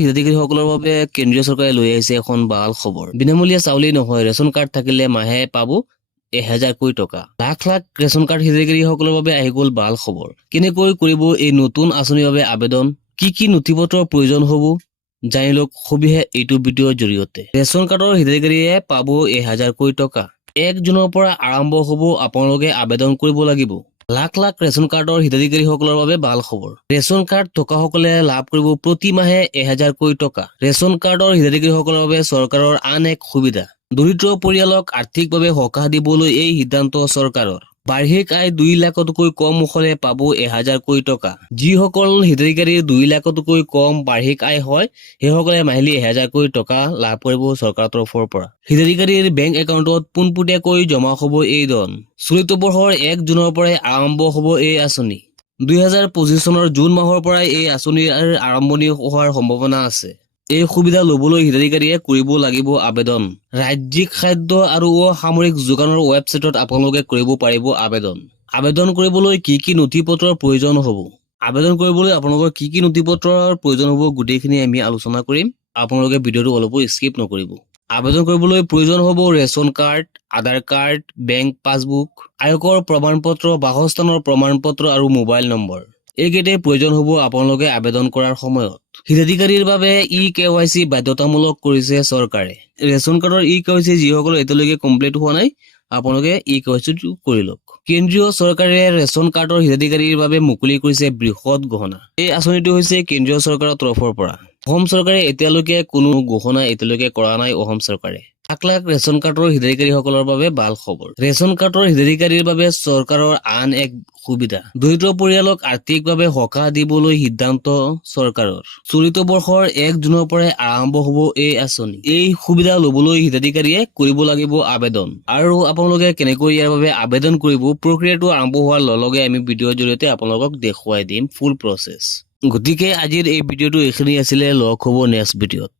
হিতাধিকাৰীসকলৰ বাবে কেন্দ্ৰীয় চৰকাৰে লৈ আহিছে এখন ভাল খবৰ। বিনামূলীয়া চাউলেই নহয়, ৰেচন কাৰ্ড থাকিলে মাহে পাব 1000 টকা। লাখ লাখ ৰেচন কাৰ্ড হিতাধিকাৰীসকলৰ বাবে আহি গ'ল ভাল খবৰ। কেনেকৈ কৰিব এই নতুন আঁচনিৰ বাবে আবেদন, কি নথিপত্ৰৰ প্ৰয়োজন হ'ব, জানি লওক সবিশেষ এইটো ভিডিঅ'ৰ জৰিয়তে। ৰেচন কাৰ্ডৰ হিতাধিকাৰীয়ে পাব 1000 টকা। 1 জুনৰ পৰা আৰম্ভ হ'ব, আপোনালোকে আবেদন কৰিব লাগিব। লাখ লাখ ৰেচন কাৰ্ডৰ হিতাধিকাৰীসকলৰ বাবে ভাল খবৰ। ৰেচন কাৰ্ড থকাসকলে লাভ কৰিব প্ৰতি মাহে 1000 টকা। ৰেচন কাৰ্ডৰ হিতাধিকাৰীসকলৰ বাবে চৰকাৰৰ আন এক সুবিধা। দৰিদ্ৰ পৰিয়ালক আৰ্থিকভাৱে সকাহ দিবলৈ এই সিদ্ধান্ত চৰকাৰৰ। বাৰ্ষিক আয় 2 লাখতকৈ কম হ'লে পাব 1000 টকা। যিসকল হিতাধিকাৰীৰ 2 লাখতকৈ কম বাৰ্ষিক আয় হয়, সেইসকলে মাহিলী 1000 টকা লাভ কৰিব চৰকাৰৰ তৰফৰ পৰা। হিতাধিকাৰীৰ বেংক একাউণ্টত পোনপটীয়াকৈ জমা হ'ব এই ধন। চলিত বৰ্ষৰ 1 জুনৰ পৰাই আৰম্ভ হ'ব এই আঁচনি। 2025 চনৰ জুন মাহৰ পৰাই এই আঁচনিৰ আৰম্ভণি হোৱাৰ সম্ভাৱনা আছে। এই সুবিধা ল'বলৈ হিতাধিকাৰীয়ে কৰিব লাগিব আবেদন। ৰাজ্যিক খাদ্য আৰু অসামৰিক যোগানৰ ৱেবছাইটত আপোনালোকে কৰিব পাৰিব আবেদন। আবেদন কৰিবলৈ কি নথিপত্ৰৰ প্ৰয়োজন হ'ব? আবেদন কৰিবলৈ আপোনালোকৰ কি নথিপত্ৰৰ প্ৰয়োজন হ'ব গোটেইখিনি আমি আলোচনা কৰিম। আপোনালোকে ভিডিঅ'টো অলপো স্কিপ নকৰিব। আবেদন কৰিবলৈ প্ৰয়োজন হ'ব ৰেচন কাৰ্ড, আধাৰ কাৰ্ড, বেংক পাছবুক, আয়কৰ প্ৰমাণপত্ৰ, বাসস্থানৰ প্ৰমাণপত্ৰ আৰু মোবাইল নম্বৰ। এইকেইটাই প্ৰয়োজন হ'ব আপোনালোকে আবেদন কৰাৰ সময়ত। হিতাধিকাৰীৰ বাবে KYC বাধ্যতামূলক কৰিছে চৰকাৰে। ৰেচন কাৰ্ডৰ KYC যিসকলৰ এতিয়ালৈকে কমপ্লিট হোৱা নাই, আপোনালোকে KYC কৰি লওক। কেন্দ্ৰীয় চৰকাৰে ৰেচন কাৰ্ডৰ হিতাধিকাৰীৰ বাবে মুকলি কৰিছে বৃহৎ ঘোষণা। এই আঁচনিটো হৈছে কেন্দ্ৰীয় চৰকাৰৰ তৰফৰ পৰা। অসম চৰকাৰে এতিয়ালৈকে কোনো ঘোষণা কৰা নাই। অসম চৰকাৰে লাখ লাখ ৰেচন কাৰ্ডৰ হিতাধিকাৰীসকলৰ বাবে ভাল খবৰ। ৰেচন কাৰ্ডৰ হিতাধিকাৰীৰ বাবে চৰকাৰৰ আন এক সুবিধা। দৰিদ্ৰ পৰিয়ালক আৰ্থিকভাৱে সকাহ দিবলৈ সিদ্ধান্ত চৰকাৰৰ। চলিত বৰ্ষৰ 1 জুনৰ পৰাই আৰম্ভ হ'ব এই আঁচনি। এই সুবিধা ল'বলৈ হিতাধিকাৰীয়ে কৰিব লাগিব আবেদন। আৰু আপোনালোকে কেনেকৈ ইয়াৰ বাবে আবেদন কৰিব, প্ৰক্ৰিয়াটো আৰম্ভ হোৱাৰ লগে আমি ভিডিঅ'ৰ জৰিয়তে আপোনালোকক দেখুৱাই দিম ফুল প্ৰচেছ। গতিকে আজিৰ এই ভিডিঅ'টো এইখিনি আছিলে। লগ হ'ব নেক্সট ভিডিঅ'ত।